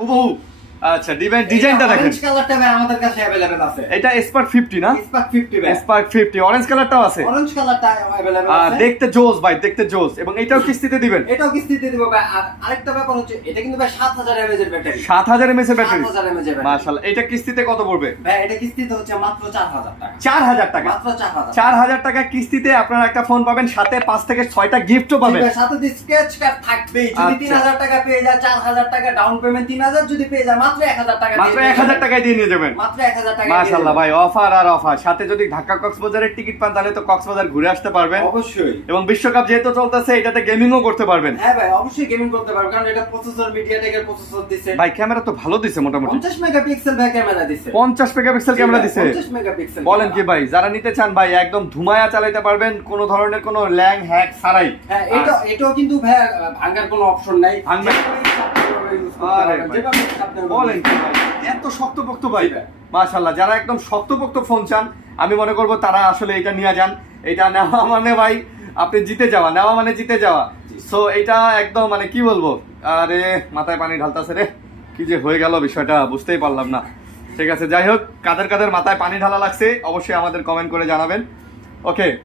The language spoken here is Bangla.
হুবহু। আচ্ছা ডিজাইনটা দেখেন, অরেঞ্জ কালারটা ভাই আমাদের কাছে अवेलेबल আছে। এটা স্পার্ক 50 না? স্পার্ক 50 ভাই। স্পার্ক 50 অরেঞ্জ কালারটাও আছে। অরেঞ্জ কালারটা अवेलेबल আছে। দেখতে জোস ভাই, দেখতে জোস। এবং এটাও কিস্তিতে দিবেন? এটাও কিস্তিতে দিব ভাই। আর আরেকটা ব্যাপার হচ্ছে এটা কিন্তু ভাই 7000 mAh এর ব্যাটারি। 7000 mAh এর ব্যাটারি। 7000 mAh এর ব্যাটারি। মাশাআল্লাহ। এটা কিস্তিতে কত পড়বে? ভাই এটা কিস্তিতে হচ্ছে মাত্র 4000 টাকা। 4000 টাকা। মাত্র 4000। 4000 টাকা কিস্তিতে আপনারা একটা ফোন পাবেন, সাথে 5 থেকে 6টা গিফটও পাবেন। ভাই সাথে স্ক্র্যাচ কার্ড থাকবে। যদি 3000 টাকা পেয়ে যায় 4000 টাকা ডাউন পেমেন্ট, 3000 যদি পেয়ে যায় মাত্র 1000 টাকা। মাত্র 1000 টাকায় দিয়ে নিয়ে যাবেন। মাত্র 1000 টাকা। মাশাআল্লাহ ভাই, অফার আর অফার। সাথে যদি ঢাকা কক্সবাজারের টিকিট পান তাহলে তো কক্সবাজার ঘুরে আসতে পারবেন অবশ্যই। এবং বিশ্বকাপ যেহেতু চলতেছে এটাতে গেমিংও করতে পারবেন। হ্যাঁ ভাই অবশ্যই গেমিং করতে পারবেন, কারণ এটা প্রসেসর মিডিয়াটেকের প্রসেসর দিছে। ভাই ক্যামেরা তো ভালো দিছে মোটামুটি। 50 মেগাপিক্সেল ভাই ক্যামেরা দিছে। 50 মেগাপিক্সেল ক্যামেরা দিছে। 50 মেগাপিক্সেল। বলেন কি ভাই, যারা নিতে চান ভাই একদম ধুমায়া চালাতে পারবেন, কোনো ধরনের কোনো ল্যাং হ্যাক ছাড়াই। হ্যাঁ এটাও কিন্তু ভাই ভাঙার কোনো অপশন নাই। ভাঙবে। আরে ভাই, যেভাবে আপনি বলেন কি ভাই, এত শক্তপোক্ত ভাই। মাশাআল্লাহ, যারা একদম শক্তপোক্ত ফোন চান আমি মনে করব তারা আসলে এটা নিয়ে যান। এটা নেওয়া মানে ভাই আপনি জিতে যাওয়া, নেওয়া মানে জিতে যাওয়া। সো এটা একদম মানে কি বলবো, আরে মাথায় পানি ঢালতাছে রে, কি যে হয়ে গেল বিষয়টা বুঝতেই পারলাম না। ঠিক আছে, যাই হোক, কাদের কাদের মাথায় পানি ঢালা লাগছে অবশ্যই আমাদের কমেন্ট করে জানাবেন। ওকে।